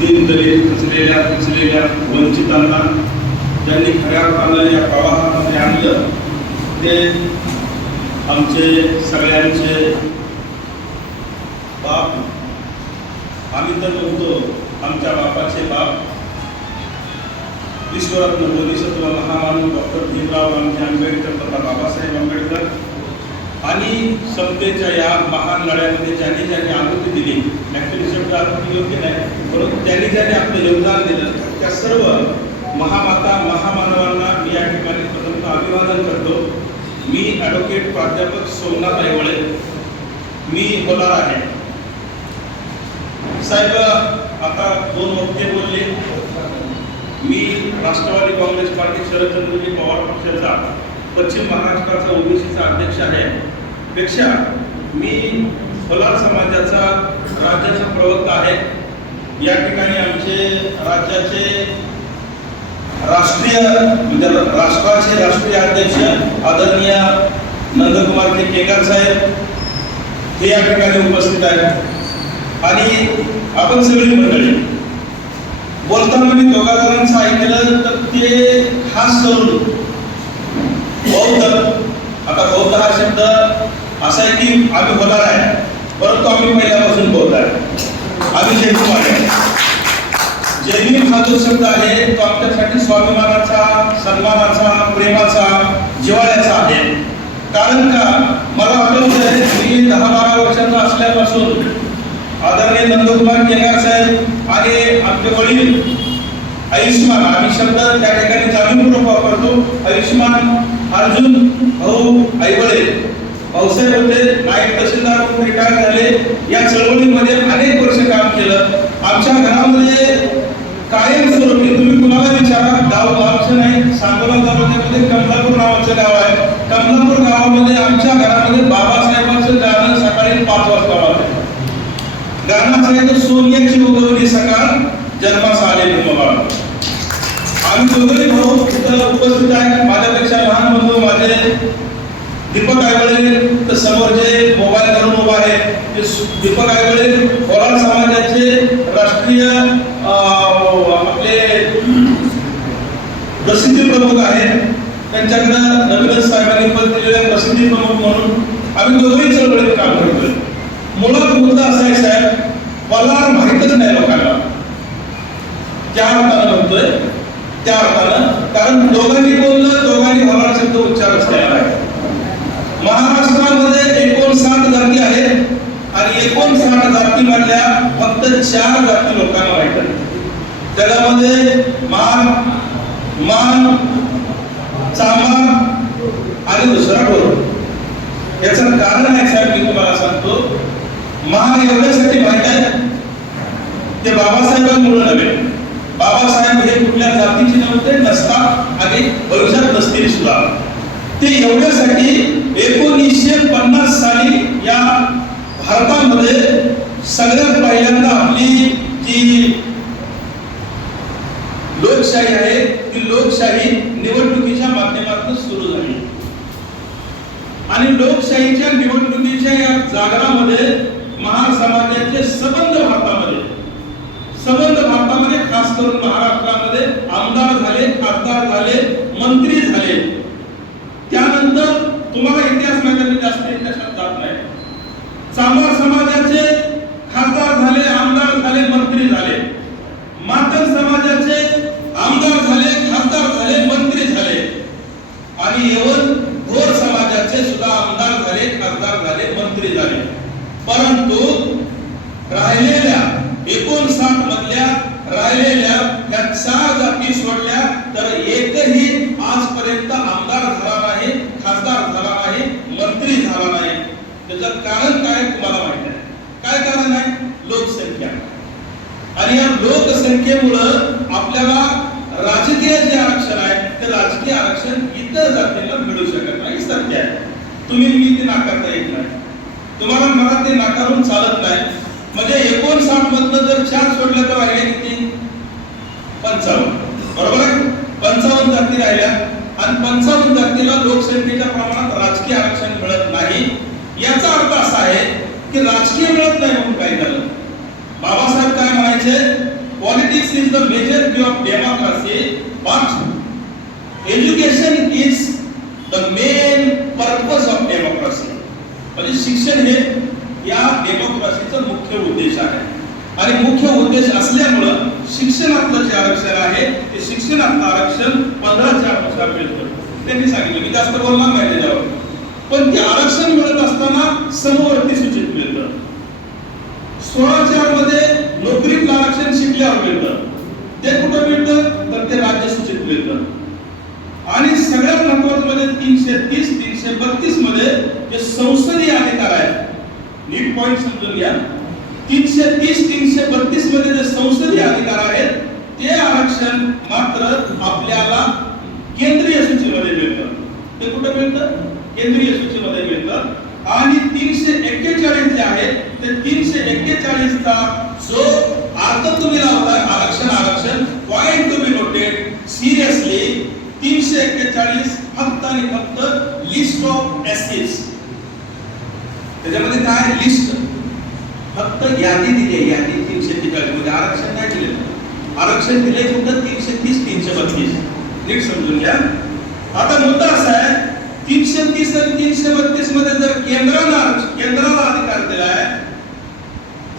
दीन दलित पिचलेल्या वंचितांना ज्यांनी खऱ्या अर्थानं या प्रवाहामध्ये आणलं ते आमचे सगळ्यांचे बाप. आम्ही तर म्हणतो आमच्या बापाचे बाप विश्वरत्न बोधिसत्व महामानव डॉक्टर भीमराव रामजी आंबेडकर तथा बाबासाहेब आंबेडकर आणि समतेच्या या महान लढ्यामध्ये ज्यांनी आहुती दिली, ॲक्च्युली शब्द आहुती योग्य नाही, परंतु ज्यांनी आपलं योगदान दिलं त्या सर्व महामाता महामानवांना मी या ठिकाणी प्रथमतः अभिवादन करतो. मी ॲडव्होकेट प्राध्यापक सोमनाथ ऐवळे, मी होणार आहे. साहेब आता 2 वक्ते बोलले. मी राष्ट्रवादी काँग्रेस पार्टी शरदचंद्रजी पवार पक्षाचा पश्चिम महाराष्ट्राचा ओबीसीचा अध्यक्ष आहे पेक्षा मी फलार समाजाचा राज्याचा प्रवक्ता आहे. या ठिकाणी आमचे राज्याचे राष्ट्राचे राष्ट्रीय अध्यक्ष आदरणीय नंदकुमार केंगार साहेब हे या ठिकाणी उपस्थित आहेत आणि आपण सगळी मंडळी. बोलताना मी दोघा जणांचं ऐकलं तर ते खास करून बौद्ध, आता बौद्ध हा शब्द असा आहे की आम्ही होणार आहे, परंतु आम्ही पहिल्यापासून बौद्ध आहे. आम्ही जैन आहे. जैन हा जो शब्द आहे तो आमच्यासाठी स्वाभिमानाचा, सन्मानाचा, प्रेमाचा, जिव्हाळ्याचा आहे. कारण का मला आठवतं मी 10-12 वर्षाचा असल्यापासून आदरणीय नंदकुमार केंगार साहेब आणि आमचे वडील आयुष्मान, आम्ही शब्द त्या ठिकाणी जाणीवपूर्वक वापरतो, आयुष्मान अर्जुन भाऊ ऐवळे भाऊसाहेब होते, नायब तहसीलदार म्हणून रिटायर झाले. या चळवळीमध्ये अनेक वर्ष काम केलं. आमच्या घरामध्ये कायमस्वरूपी तुम्ही कुणाला विचारा, गाव आमचं नाही, सांगोला तालुक्यामध्ये कमलापूर नावाचं गाव आहे. कमलापूर गावामध्ये आमच्या घरामध्ये बाबासाहेबांचं गाणं सकाळी 5 वाजता वाजतं. गाणं असायचं सोनियाची उगवली सकाळ जन्मास आले भीमबाळ. आम्ही दोघे भाऊ इथं उपस्थित आहेत. माझ्यापेक्षा लहान बंधू माझे दीपक ऐवळे, तर समोर जे मोबाईल धरून उभा आहे ते दीपक ऐवळे होलार समाजाचे राष्ट्रीय आपले प्रसिद्धी प्रमुख आहेत. त्यांच्याकडे नवीन साहेबांनी पद दिलेले प्रसिद्धी प्रमुख म्हणून आम्ही दोघेही चळवळीत काम करतोय. मुळात मुद्दा असा आहे साहेब, मला माहीतच नाही लोकांना त्या अर्थानं म्हणतोय, त्या अर्थानं कारण दोघांनी बोललं, दोघांनी होणार शब्द उच्चारच केला आहे. महाराष्ट्रामध्ये 59 जाती आहेत आणि 59 जातीमधल्या फक्त 4 जाती लोकांना माहित आहेत. त्यामध्ये मान, चांभार आणि दुसरा ढोर. याचं कारण आहे साहेब, मी तुम्हाला सांगतो. मान एवढ्यासाठी माहित आहे ते बाबासाहेबांमुळे नव्हे. बाबासाहेब हे कुठल्या जातीचे नव्हते, नसतात आणि भविष्यात नसतील सुद्धा. ते एवढ्यासाठी 1950 साली या भारतामध्ये सगळ्यात पहिल्यांदा आपली जी लोकशाही आहे ती लोकशाही निवडणुकीच्या माध्यमातून सुरू झाली आणि लोकशाहीच्या निवडणुकीच्या या जागरामध्ये महार समाजाचे संबंध भारतामध्ये खास करून महाराष्ट्रामध्ये आमदार झाले, खासदार झाले, मंत्री झाले. त्यानंतर तुम्हाला इतिहास माहिती आहे, जास्त इतिहासात जात नाही. चांभार समाजाचे खासदार झाले, आमदार झाले, मंत्री झाले. मातंग समाजाचे आमदार झाले, खासदार झाले, मंत्री झाले आणि येवन भोर समाजाचे सुद्धा आमदार झाले, खासदार झाले, मंत्री झाले. परंतु राहिलेल्या 59 मधल्या राहिलेल्या त्या 4 जाती सोडल्या तर एकही आजपर्यंत आमदार झाला नाही, खासदार झाला नाही, मंत्री झाला नाही. त्याचं कारण काय तुम्हाला माहिती आहे? काय कारण आहे? लोकसंख्या. आणि या लोकसंख्येमुळे आपल्याला राजकीय जे आरक्षण आहे ते राजकीय आरक्षण इतर जातींना मिळू शकत नाही. सत्य आहे. तुम्ही मी ते नाकारता येत नाही, तुम्हाला मला ते नाकारून चालत नाही. म्हणजे 59 मधनं जर 4 सोडले तर राहिले किती? 55. बरोबर आहे. 55 जाती राहिल्या आणि 55 जातीला लोकसंख्येच्या प्रमाणात राजकीय आरक्षण मिळत नाही. याचा अर्थ असा आहे की राजकीय मिळत नाही म्हणून काय झालं? बाबासाहेब काय म्हणायचे? politics is the major key of democracy, but education is the main purpose of democracy. म्हणजे शिक्षण हे या डेमोक्रेसीचा मुख्य उद्देश आहे आणि मुख्य उद्देश असल्यामुळं शिक्षणातलं जे आरक्षण आहे ते शिक्षणातलं आरक्षण 15 नुसार मिळतं. त्यांनी सांगितलं मी जास्त बोलणार नाही त्याच्यावर, पण ते आरक्षण मिळत असताना समवर्ती सूचित मिळतं. 16 मध्ये नोकरीतलं आरक्षण शिकल्यावर मिळतं. ते कुठं मिळतं तर ते राज्य सूचित मिळतं. आणि सगळ्यात महत्त्वाचं म्हणजे 330 332 मध्ये जे संसदीय अधिकार आहेत, नीट पॉइंट समजून घ्या. 330 332 मध्ये जे संसदीय अधिकार आहेत ते आरक्षण मात्र आपल्याला केंद्रीय सूचीमध्ये मिळतं. ते कुठे मिळतं? केंद्रीय सूचीमध्ये मिळतं. आणि 341 जे आहे ते 341 चा जो अर्थ तुम्ही लावताय आरक्षण point to be noted seriously. 341 फक्त आणि फक्त लिस्ट ऑफ एसेट्स. त्याच्यामध्ये काय लिस्ट फक्त यादी दिली आहे. यादी 341 मध्ये आरक्षण नाही दिले. आरक्षण दिले फक्त 330 332. नीट समजून घ्या. आता मुद्दा असा आहे 330 आणि 332 मध्ये जर केंद्राला अधिकार दिला आहे,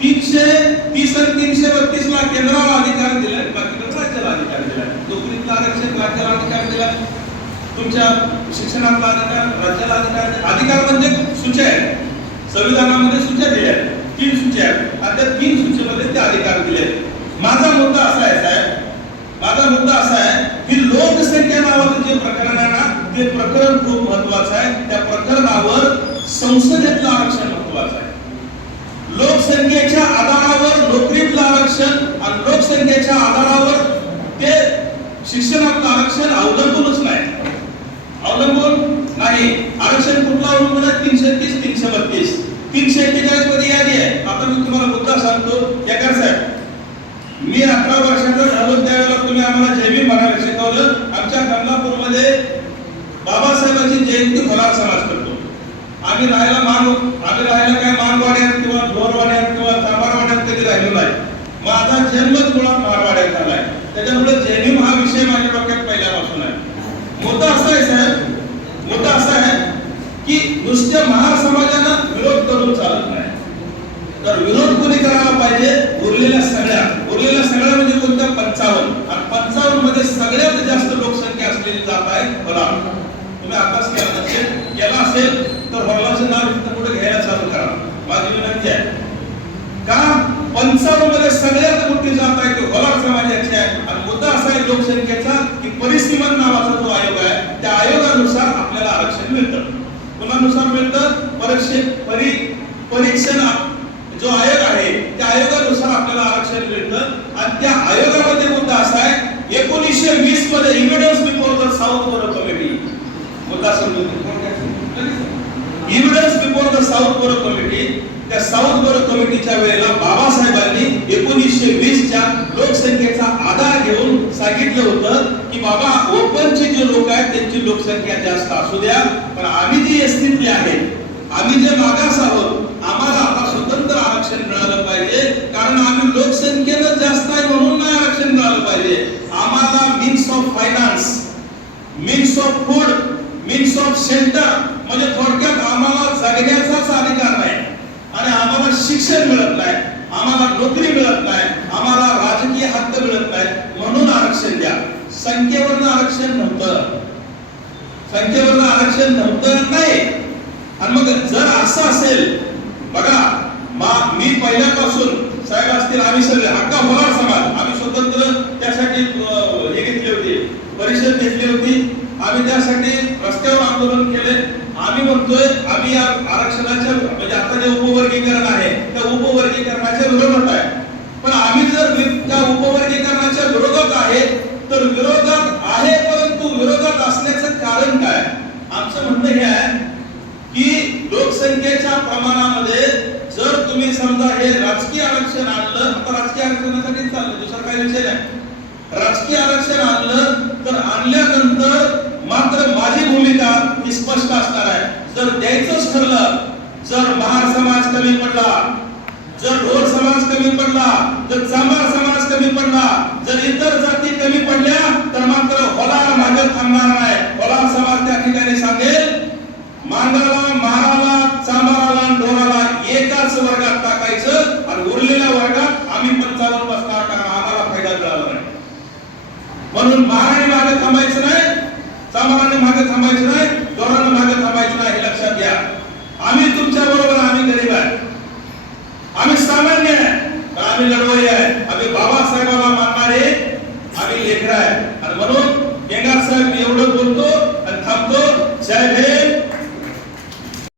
330 आणि 332 ला केंद्राला अधिकार दिलाय, बाकी राज्याला अधिकार दिलाय. नोकरीतला आरक्षण राज्याला अधिकार दिलाय, तुमच्या शिक्षणातला अधिकार राज्याला अधिकार म्हणजे सूच्या आहेत. संविधानामध्ये सूच्या दिल्या आहेत, 3 सूच्या आहेत आणि त्या 3 सूचीमध्ये ते अधिकार दिले. माझा मुद्दा असा आहे साहेब, माझा मुद्दा असा आहे की लोकसंख्या नावाचं जे प्रकरण आहे ना ते प्रकरण खूप महत्त्वाचं आहे. त्या प्रकरणावर संसदेतलं आरक्षण महत्त्वाचं आहे. लोकसंख्येच्या आधारावर नोकरीतलं आरक्षण आणि लोकसंख्येच्या आधारावर ते शिक्षणातलं आरक्षण अवलंबूनच नाही. अवलंबून नाही. आरक्षण कुठलं अवलंबून आहे? 330 332. 341 मध्ये यादी आहे. आता मी तुम्हाला मुद्दा सांगतो. केकर साहेब, मी 18 वर्षाचा झालो त्यावेळेला तुम्ही आम्हाला जैविक म्हणायला शिकवलं. आमच्या कमलापूरमध्ये बाबासाहेबांची जयंती फराळ समाज करतो. आम्ही राहायला काय मानवाड्यात किंवा ढोरवाड्यात किंवा चांभारवाड्यात कधी राहिलो नाही. माझा जन्मच मुळात मारवाड्यात झालाय. त्याच्यामुळे जैनिम हा विषय माझ्या डोक्यात पहिल्यापासून आहे. मुद्दा असा आहे साहेब, मुद्दा असा आहे की नुसत्या महार समाजानं विरोध करून चालत नाही. तर विरोध कोणी करायला पाहिजे? उरलेल्या सगळ्या म्हणजे कोणत्या 55 आणि 55 मध्ये सगळ्यात जास्त लोकसंख्या असलेली जात आहे होलार. तुम्ही अभ्यास केला असेल तर होलारचं नाव इथं पुढे घ्यायला चालू करा. माझी विनंती आहे. का 55 मध्ये सगळ्यात मोठी जात आहे की होलार समाजाची आहे. आणि मुद्दा असा आहे लोकसंख्येचा की परिसीमन नावाचा जो आयोग आहे त्या आयोगानुसार आपल्याला आरक्षण मिळतं. कुणानुसार मिळतं? परीक्षण जो आयोग आहे त्या आयोगानुसार आपल्याला आरक्षण मिळतं. आणि त्या आयोगामध्ये मुद्दा असा आहे 1920 मध्ये evidence before the Southborough committee. मुद्दा समजून evidence before the Southborough committee. त्या साऊथ बोरो कमिटीच्या वेळेला बाबासाहेबांनी 1920 च्या लोकसंख्येचा आधार घेऊन सांगितलं होतं की बाबा ओपनचे जे लोक आहेत त्यांची लोकसंख्या जास्त असू द्या, पण आम्ही जी एसटीतले आहेत, आम्ही जे मागास आहोत, आम्हाला आता स्वतंत्र आरक्षण मिळालं पाहिजे. कारण आम्ही लोकसंख्येनं जास्त आहे म्हणून नाही आरक्षण मिळालं पाहिजे. आम्हाला means of finance, means of food, means of shelter म्हणजे थोडक्यात आम्हाला जगण्याचाच अधिकार नाही आणि आम्हाला शिक्षण मिळत नाही, आम्हाला नोकरी मिळत नाही, आम्हाला राजकीय हक्क मिळत नाही म्हणून आरक्षण द्या. संख्येवरनं आरक्षण नव्हतं, संख्येवरनं आरक्षण नव्हतं नाही. आणि मग जर असं असेल, बघा मी पहिल्यापासून साहेब असतील आम्ही सगळे हक्का होलार समाज आम्ही स्वतंत्र त्यासाठी हे घेतले होते, परिषद घेतली होती. आम्ही त्यासाठी रस्त्यावर आंदोलन केले. आम्ही म्हणतोय आम्ही या आरक्षणाच्या म्हणजे आता जे उपवर्गीकरण आहे त्या उपवर्गीकरणाच्या विरोधात आहे. पण आम्ही जर त्या उपवर्गीकरणाच्या विरोधात आहे तर विरोधात आहे, परंतु विरोधात असण्याचं कारण काय? आमचं म्हणणं हे आहे की लोकसंख्येच्या प्रमाणामध्ये जर तुम्ही समजा हे राजकीय आरक्षण आणलं, आता राजकीय आरक्षणासाठी चाललं, दुसरा काही विषय नाही. राजकीय आरक्षण आणलं तर आणल्यानंतर मात्र माझी भूमिका ही स्पष्ट असणार आहे. जर द्यायचंच ठरलं, जर महार समाज कमी पडला, जर ढोर समाज कमी पडला, जर चांभार समाज कमी पडला, जर इतर जाती कमी पडल्या तर मात्र होला मागे थांबणार नाही. होला समाज त्या ठिकाणी सांगेल मांगाला, माराला, चांबाराला, ढोराला एकाच वर्गात टाकायचं आणि उरलेल्या वर्गात आम्ही 55 बसणार, कारण आम्हाला फायदा मिळाला नाही. म्हणून माराने मागे थांबायचं नाही, चांबाराने मागे थांबायचं नाही, ढोराने मागे थांबायचं नाही, हे लक्षात घ्या. आम्ही तुमच्या बरोबर, आम्ही गरीब आहे, आम्ही सामान्य आहे, आम्ही लढवई आहे, आम्ही बाबासाहेबांना मानणारे आम्ही लेकर आहे. आणि म्हणून केंगार साहेब एवढं बोलतो आणि थांबतो. साहेब हे